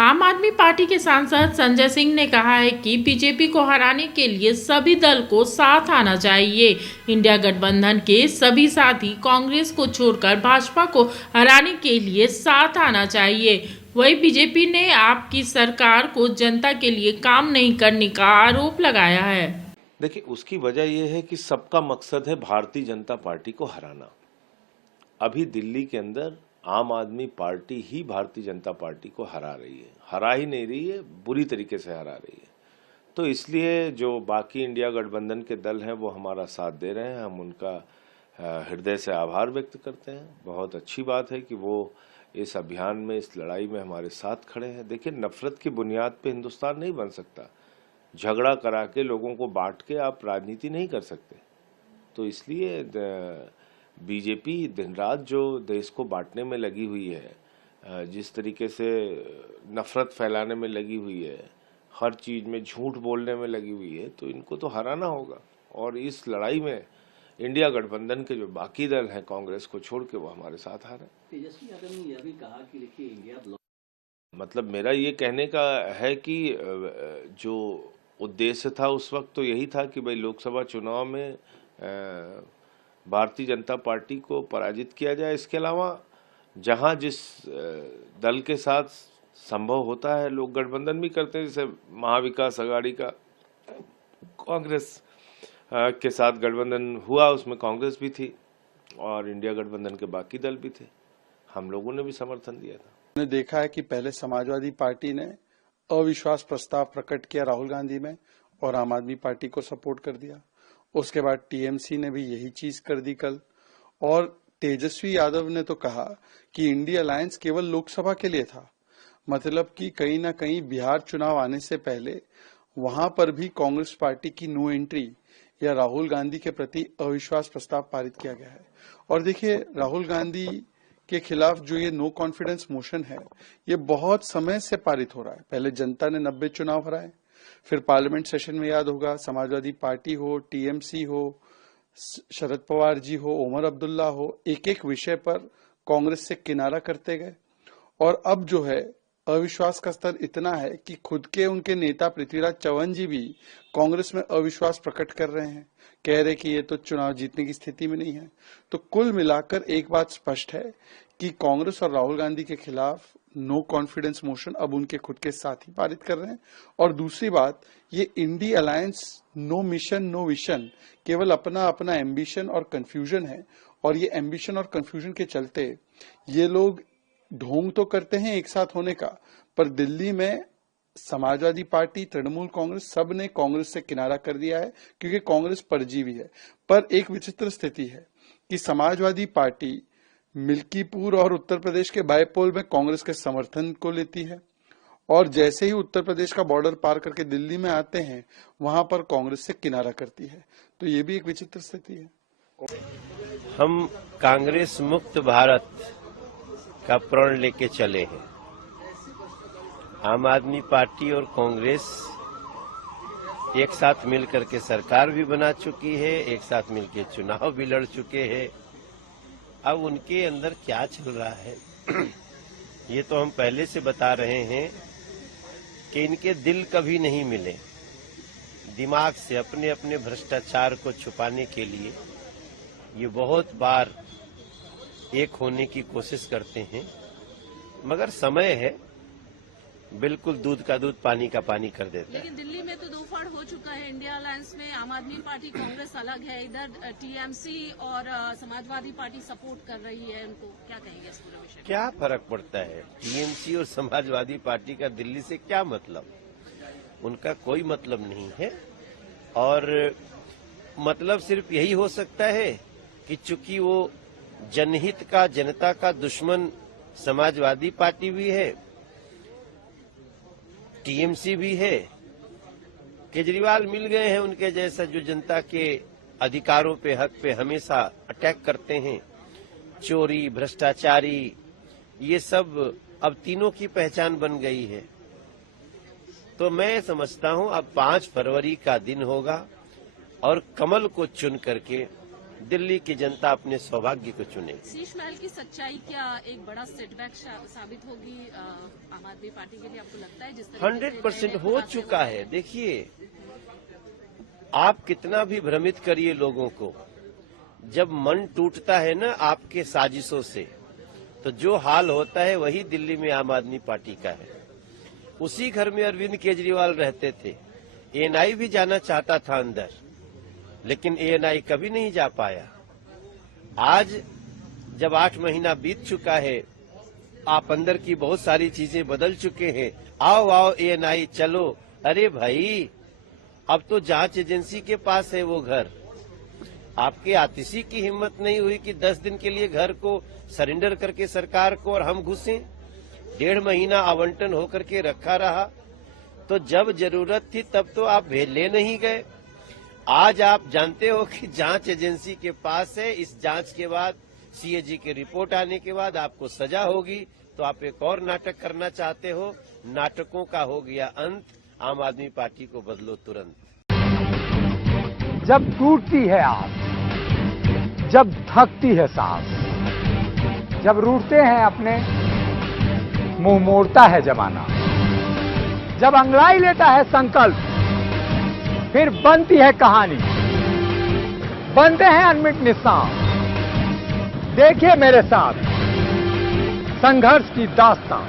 आम आदमी पार्टी के सांसद संजय सिंह ने कहा है कि बीजेपी को हराने के लिए सभी दल को साथ आना चाहिए। इंडिया गठबंधन के सभी साथी कांग्रेस को छोड़कर भाजपा को हराने के लिए साथ आना चाहिए। वहीं बीजेपी ने आपकी सरकार को जनता के लिए काम नहीं करने का आरोप लगाया है। देखिए, उसकी वजह यह है कि सबका मकसद है भारतीय जनता पार्टी को हराना। अभी दिल्ली के अंदर आम आदमी पार्टी ही भारतीय जनता पार्टी को हरा रही है, हरा ही नहीं रही है, बुरी तरीके से हरा रही है। तो इसलिए जो बाकी इंडिया गठबंधन के दल हैं वो हमारा साथ दे रहे हैं, हम उनका हृदय से आभार व्यक्त करते हैं। बहुत अच्छी बात है कि वो इस अभियान में, इस लड़ाई में हमारे साथ खड़े हैं। देखिए, नफरत की बुनियाद पे हिंदुस्तान नहीं बन सकता। झगड़ा करा के, लोगों को बांट के आप राजनीति नहीं कर सकते। तो इसलिए बीजेपी दिन रात जो देश को बांटने में लगी हुई है, जिस तरीके से नफरत फैलाने में लगी हुई है, हर चीज़ में झूठ बोलने में लगी हुई है, तो इनको तो हराना होगा। और इस लड़ाई में इंडिया गठबंधन के जो बाकी दल हैं कांग्रेस को छोड़ के, वो हमारे साथ आ रहे हैं। तेजस्वी यादव ने यह भी कहा कि देखिए इंडिया ब्लॉक, मतलब मेरा ये कहने का है कि जो उद्देश्य था उस वक्त तो यही था कि भाई लोकसभा चुनाव में भारतीय जनता पार्टी को पराजित किया जाए। इसके अलावा जहां जिस दल के साथ संभव होता है, लोग गठबंधन भी करते हैं। जैसे महाविकास अघाड़ी का कांग्रेस के साथ गठबंधन हुआ, उसमें कांग्रेस भी थी और इंडिया गठबंधन के बाकी दल भी थे। हम लोगों ने भी समर्थन दिया था। हमने देखा है कि पहले समाजवादी पार्टी ने अविश्वास प्रस्ताव प्रकट किया राहुल गांधी में और आम आदमी पार्टी को सपोर्ट कर दिया। उसके बाद टीएमसी ने भी यही चीज कर दी कल। और तेजस्वी यादव ने तो कहा कि इंडिया अलायंस केवल लोकसभा के लिए था, मतलब कि कहीं ना कहीं बिहार चुनाव आने से पहले वहां पर भी कांग्रेस पार्टी की नो एंट्री या राहुल गांधी के प्रति अविश्वास प्रस्ताव पारित किया गया है। और देखिए, राहुल गांधी के खिलाफ जो ये नो कॉन्फिडेंस मोशन है, ये बहुत समय से पारित हो रहा है। पहले जनता ने 90 चुनाव हराए, फिर पार्लियामेंट सेशन में याद होगा समाजवादी पार्टी हो, टीएमसी हो, शरद पवार जी हो, उमर अब्दुल्ला हो, एक एक विषय पर कांग्रेस से किनारा करते गए। और अब जो है अविश्वास का स्तर इतना है कि खुद के उनके नेता पृथ्वीराज चौहान जी भी कांग्रेस में अविश्वास प्रकट कर रहे हैं, कह रहे कि ये तो चुनाव जीतने की स्थिति में नहीं है। तो कुल मिलाकर एक बात स्पष्ट है कि कांग्रेस और राहुल गांधी के खिलाफ नो कॉन्फिडेंस मोशन अब उनके खुद के साथ ही पारित कर रहे हैं। और दूसरी बात, ये INDI alliance no mission no vision, केवल अपना अपना एम्बिशन और कंफ्यूजन है। और ये एम्बिशन और कंफ्यूजन के चलते ये लोग ढोंग तो करते हैं एक साथ होने का, पर दिल्ली में समाजवादी पार्टी, तृणमूल कांग्रेस, सब ने कांग्रेस से किनारा कर दिया है क्योंकि कांग्रेस परजीवी है। पर एक विचित्र स्थिति है कि समाजवादी पार्टी मिल्कीपुर और उत्तर प्रदेश के बायपोल में कांग्रेस के समर्थन को लेती है, और जैसे ही उत्तर प्रदेश का बॉर्डर पार करके दिल्ली में आते हैं, वहां पर कांग्रेस से किनारा करती है। तो ये भी एक विचित्र स्थिति है। हम कांग्रेस मुक्त भारत का प्रण लेके चले हैं। आम आदमी पार्टी और कांग्रेस एक साथ मिलकर के सरकार भी बना चुकी है, एक साथ मिलकर चुनाव भी लड़ चुके हैं। अब उनके अंदर क्या चल रहा है ये तो हम पहले से बता रहे हैं कि इनके दिल कभी नहीं मिले। दिमाग से अपने अपने भ्रष्टाचार को छुपाने के लिए ये बहुत बार एक होने की कोशिश करते हैं, मगर समय है, बिल्कुल दूध का दूध पानी का पानी कर देता है। लेकिन दिल्ली में तो दो फाड़ हो चुका है। इंडिया अलायंस में आम आदमी पार्टी, कांग्रेस अलग है, इधर टीएमसी और समाजवादी पार्टी सपोर्ट कर रही है उनको। क्या कहेंगे इस पूरे विषय? क्या फर्क पड़ता है? टीएमसी और समाजवादी पार्टी का दिल्ली से क्या मतलब? उनका कोई मतलब नहीं है। और मतलब सिर्फ यही हो सकता है कि चूंकि वो जनहित का, जनता का दुश्मन समाजवादी पार्टी भी है, टीएमसी भी है, केजरीवाल मिल गए हैं उनके जैसा जो जनता के अधिकारों पे, हक पे हमेशा अटैक करते हैं। चोरी, भ्रष्टाचारी, ये सब अब तीनों की पहचान बन गई है। तो मैं समझता हूं अब 5 फरवरी का दिन होगा और कमल को चुन करके दिल्ली की जनता अपने सौभाग्य को चुने। शीश महल की सच्चाई क्या एक बड़ा सेटबैक साबित होगी आम आदमी पार्टी के लिए, आपको लगता है? जिस 100% हो चुका है। देखिए, आप कितना भी भ्रमित करिए लोगों को, जब मन टूटता है ना आपके साजिशों से, तो जो हाल होता है वही दिल्ली में आम आदमी पार्टी का है। उसी घर में अरविंद केजरीवाल रहते थे। एएनआई भी जाना चाहता था अंदर, लेकिन एएनआई कभी नहीं जा पाया। आज जब 8 महीना बीत चुका है, आप अंदर की बहुत सारी चीजें बदल चुके हैं। आओ आओ एएनआई चलो। अरे भाई, अब तो जांच एजेंसी के पास है वो घर। आपके आतिशी की हिम्मत नहीं हुई कि 10 दिन के लिए घर को सरेंडर करके सरकार को और हम घुसें। 1.5 महीना आवंटन होकर के रखा रहा, तो जब जरूरत थी तब तो आप ले नहीं गए। आज आप जानते हो कि जांच एजेंसी के पास है। इस जांच के बाद सीएजी की रिपोर्ट आने के बाद आपको सजा होगी, तो आप एक और नाटक करना चाहते हो। नाटकों का हो गया अंत। आम आदमी पार्टी को बदलो तुरंत। जब टूटती है आस, जब थकती है सांस, जब रूठते हैं अपने, मुंह मोड़ता है जमाना, जब अंगड़ाई लेता है संकल्प, फिर बनती है कहानी, बनते हैं अनमिट निशान। देखिए मेरे साथ संघर्ष की दास्तां।